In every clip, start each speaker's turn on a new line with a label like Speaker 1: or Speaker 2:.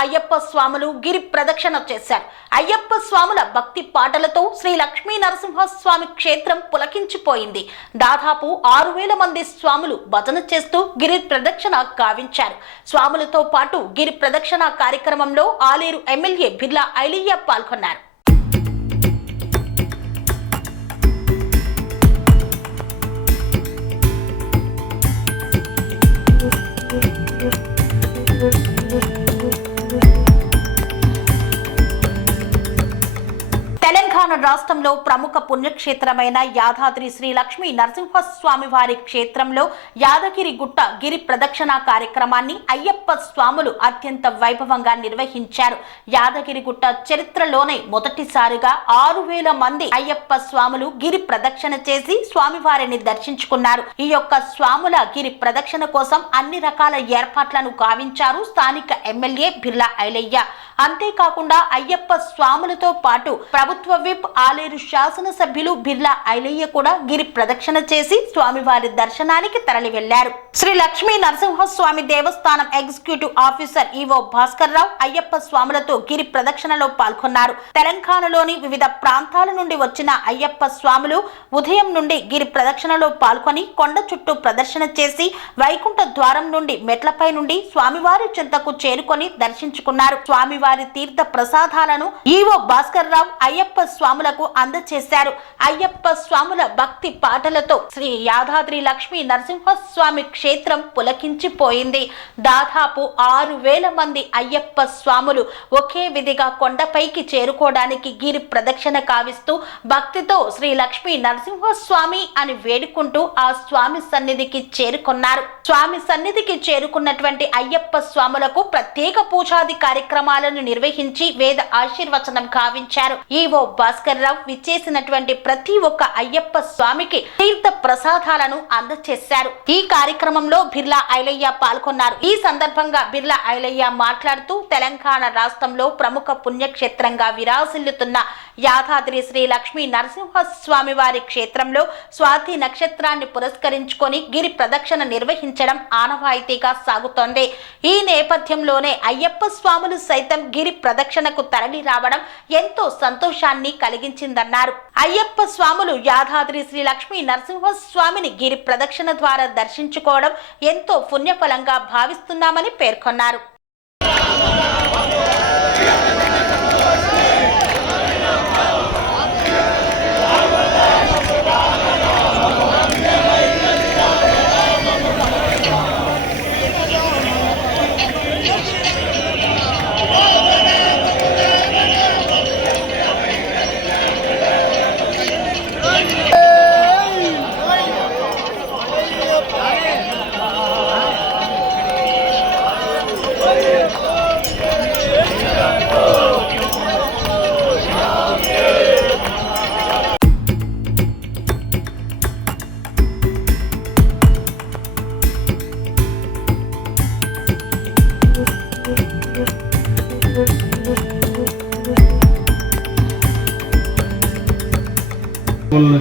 Speaker 1: అయ్యప్ప స్వాములు గిరి ప్రదక్షిణ చేశారు. అయ్యప్ప స్వాముల భక్తి పాటలతో శ్రీ లక్ష్మీ నరసింహస్వామి క్షేత్రం పులకించిపోయింది. దాదాపు ఆరు వేల మంది స్వాములు భజన చేస్తూ గిరి ప్రదక్షిణ గావించారు. స్వాములతో పాటు గిరి ప్రదక్షిణ కార్యక్రమంలో ఆలేరు ఎమ్మెల్యే బిర్లా ఐలియ్య పాల్గొన్నారు. తెలంగాణ రాష్ట్రంలో ప్రముఖ పుణ్యక్షేత్రమైన యాదాద్రి శ్రీ లక్ష్మీ నరసింహస్వామి వారి క్షేత్రంలో యాదగిరి గుట్ట గిరి ప్రదక్షిణ కార్యక్రమాన్ని అయ్యప్ప స్వాములు అత్యంత వైభవంగా నిర్వహించారు. యాదగిరి గుట్ట చరిత్రలోనే మొదటిసారిగా ఆరు వేల మంది అయ్యప్ప స్వాములు గిరి ప్రదక్షిణ చేసి స్వామివారిని దర్శించుకున్నారు. ఈ యొక్క స్వాముల గిరి ప్రదక్షిణ కోసం అన్ని రకాల ఏర్పాట్లను గావించారు స్థానిక ఎమ్మెల్యే బిర్లా ఐలయ్య. అంతేకాకుండా అయ్యప్ప స్వాములతో పాటు ప్రభుత్వ విప్ ఆలేరు శాసనసభ్యులు బిర్లా ఐలయ్య కూడా గిరి ప్రదక్షిణ చేసి స్వామివారి దర్శనానికి తరలి వెళ్ళారు శ్రీ లక్ష్మీ నరసింహస్వామి దేవస్థానం executive officer EO Bhaskar Rao Ayyappa స్వాములతో గిరి ప్రదక్షిణలో పాల్గొన్నారు. తెలంగాణలోని వివిధ ప్రాంతాల నుండి వచ్చిన అయ్యప్ప స్వాములు ఉదయం నుండి గిరి ప్రదక్షిణలో పాల్గొని కొండ చుట్టూ ప్రదర్శన చేసి వైకుంఠ ద్వారం నుండి మెట్లపై నుండి స్వామివారి చెంతకు చేరుకొని దర్శించుకున్నారు. స్వామివారి తీర్థ ప్రసాదాలను ఈవో భాస్కర్ రావు అయ్యప్ప స్వాములకు అందజేశారు. అయ్యప్ప స్వాముల భక్తి పాటలతో శ్రీ యాదాద్రి లక్ష్మీ నరసింహస్వామి క్షేత్రం పులకించిపోయింది. దాదాపు ఆరు వేల మంది అయ్యప్ప స్వాములు ఒకే విధిగా కొండపైకి చేరుకోవడానికి గిరి ప్రదక్షిణ కావిస్తూ భక్తితో శ్రీ లక్ష్మీ నరసింహస్వామి అని వేడుకుంటూ ఆ స్వామి సన్నిధికి చేరుకున్నారు. స్వామి సన్నిధికి చేరుకున్నటువంటి అయ్యప్ప స్వాములకు ప్రత్యేక పూజాది కార్యక్రమాలను నిర్వహించి వేద ఆశీర్వచనం కావించారు ఈవో భాస్కర్ రావు విచ్చేసినటువంటి ప్రతి ఒక్క అయ్యప్ప స్వామికి తీర్థ ప్రసాదాలను అందజేశారు ఈ కార్యక్రమంలో బిర్లా ఐలయ్య పాల్గొన్నారు. ఈ సందర్భంగా బిర్లా ఐలయ్య మాట్లాడుతూ తెలంగాణ రాష్ట్రంలో ప్రముఖ పుణ్యక్షేత్రంగా విరాజిల్లుతున్న యాదాద్రి శ్రీ లక్ష్మీ నరసింహస్వామి వారి క్షేత్రంలో స్వాతి నక్షత్రాన్ని పురస్కరించుకొని గిరి ప్రదక్షిణ నిర్వహించడం ఆనవాయితీగా సాగుతోంది. ఈ నేపథ్యంలోనే అయ్యప్ప స్వాములు సైతం గిరి ప్రదక్షిణకు తరలి రావడం ఎంతో సంతోషాన్ని కలిగించిందన్నారు. అయ్యప్ప స్వాములు యాదాద్రి శ్రీ లక్ష్మీ నరసింహస్వామిని గిరి ప్రదక్షిణ ద్వారా దర్శించుకోవడం ఎంతో పుణ్యఫలంగా భావిస్తున్నామని పేర్కొన్నారు.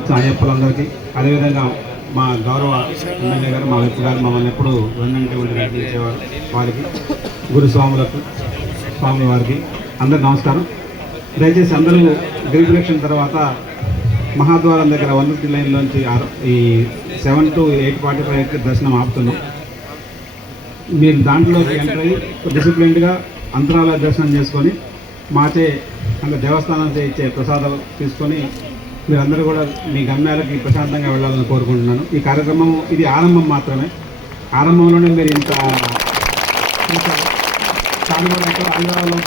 Speaker 2: స్కూల్ అయ్యప్పలందరికీ అదేవిధంగా మా గౌరవ ఎమ్మెల్యే గారు మా వ్యక్తి గారు మమ్మల్ని ఎప్పుడు వెన్నంటి ఉండి నడిపించేవారు వారికి గురుస్వాములకు స్వామి వారికి అందరు నమస్కారం. దయచేసి అందరూ గిరిప్రదక్షిణ తర్వాత మహాద్వారం దగ్గర వన్ ఫిఫ్టీ లైన్లోంచి ఆరు- ఈ సెవెన్ టు ఎయిట్ ఫార్టీ ఫైవ్కి దర్శనం ఆపుతున్నాం. మీరు దాంట్లోకి ఎంటర్ అయ్యి డిసిప్లిన్డ్గా అంతరాల దర్శనం చేసుకొని మాచే అంటే దేవస్థానం చే ఇచ్చే ప్రసాదాలు తీసుకొని మీరందరూ కూడా మీ గమ్యాలకి ప్రశాంతంగా వెళ్ళాలని కోరుకుంటున్నాను. ఈ కార్యక్రమం ఇది ఆరంభం మాత్రమే. ఆరంభంలోనే మీరు ఇంత చాలా కూడా ఆంధ్రాలో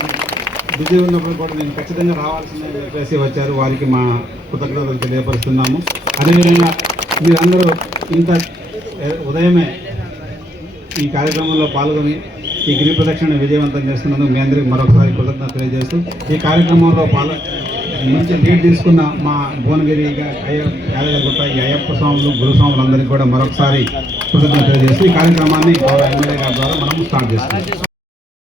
Speaker 2: బిజీ ఉన్నప్పుడు కూడా నేను ఖచ్చితంగా రావాల్సిందని చెప్పేసి వచ్చారు. వారికి మా కృతజ్ఞతలు తెలియపరుస్తున్నాము. అదేవిధంగా మీరందరూ ఇంత ఉదయమే ఈ కార్యక్రమంలో పాల్గొని ఈ గిరి ప్రదక్షిణ విజయవంతం చేస్తున్నందుకు మీ అందరికీ మరొకసారి కృతజ్ఞత తెలియజేస్తూ ఈ కార్యక్రమంలో పాల్గొ మంచి లీడ్ తీసుకున్న మా భువనగిరి యాదగిరిగుట్ట ఈ అయ్యప్ప స్వాములు గురుస్వాములందరికీ కూడా మరొకసారి కృతజ్ఞత తెలియజేస్తూ ఈ కార్యక్రమాన్ని ఎమ్మెల్యే గారి ద్వారా మనం స్టార్ట్ చేస్తున్నాం.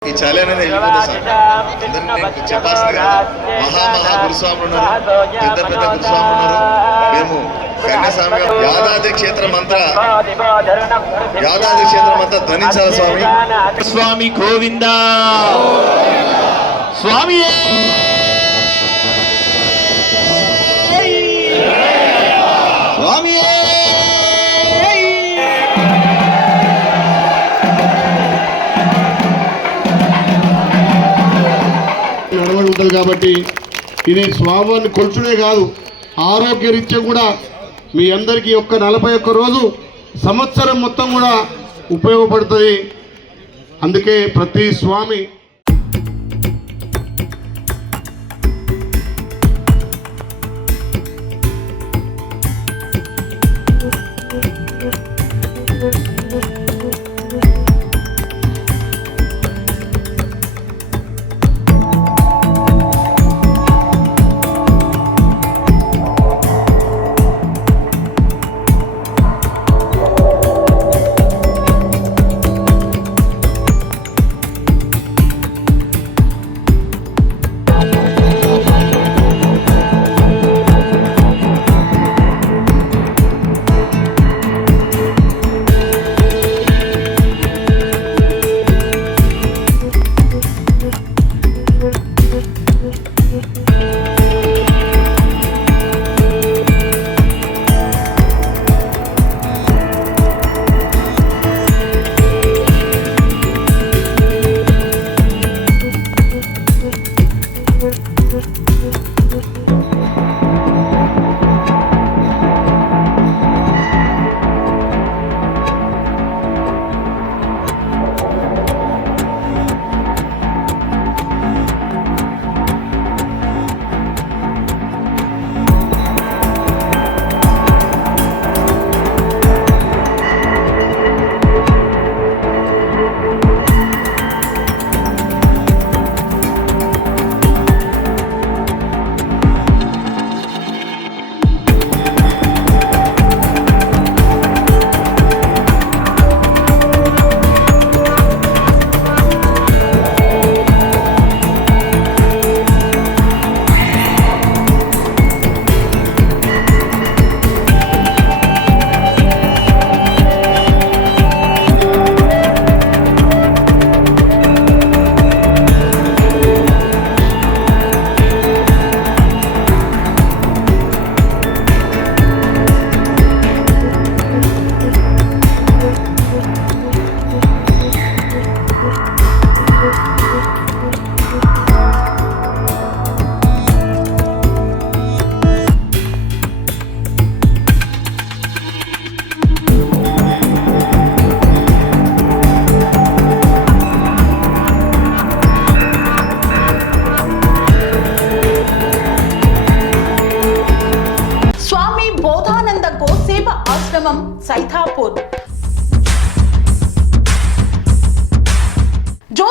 Speaker 3: ఈ చలి అనేది వెళ్ళిపోతుంది సార్. అందరినీ నేను చెప్పాల్సింది కాదు. మహా మహా గురుస్వాములు ఉన్నారు. పెద్ద పెద్ద గురుస్వాములు ఉన్నారు. మేము కన్యాస్వామి యాదాద్రి క్షేత్రం అంతా యాదాద్రి క్షేత్రం అంతా ధ్వనించాలి స్వామి.
Speaker 4: స్వామి గోవింద. స్వామి
Speaker 5: కాబట్టి ఇది స్వామివారిని కొలుచుడే కాదు. ఆరోగ్యరీత్యా కూడా మీ అందరికీ ఒక్క నలభై ఒక్క రోజు సంవత్సరం మొత్తం కూడా ఉపయోగపడుతుంది. అందుకే ప్రతి స్వామి
Speaker 1: స్వామి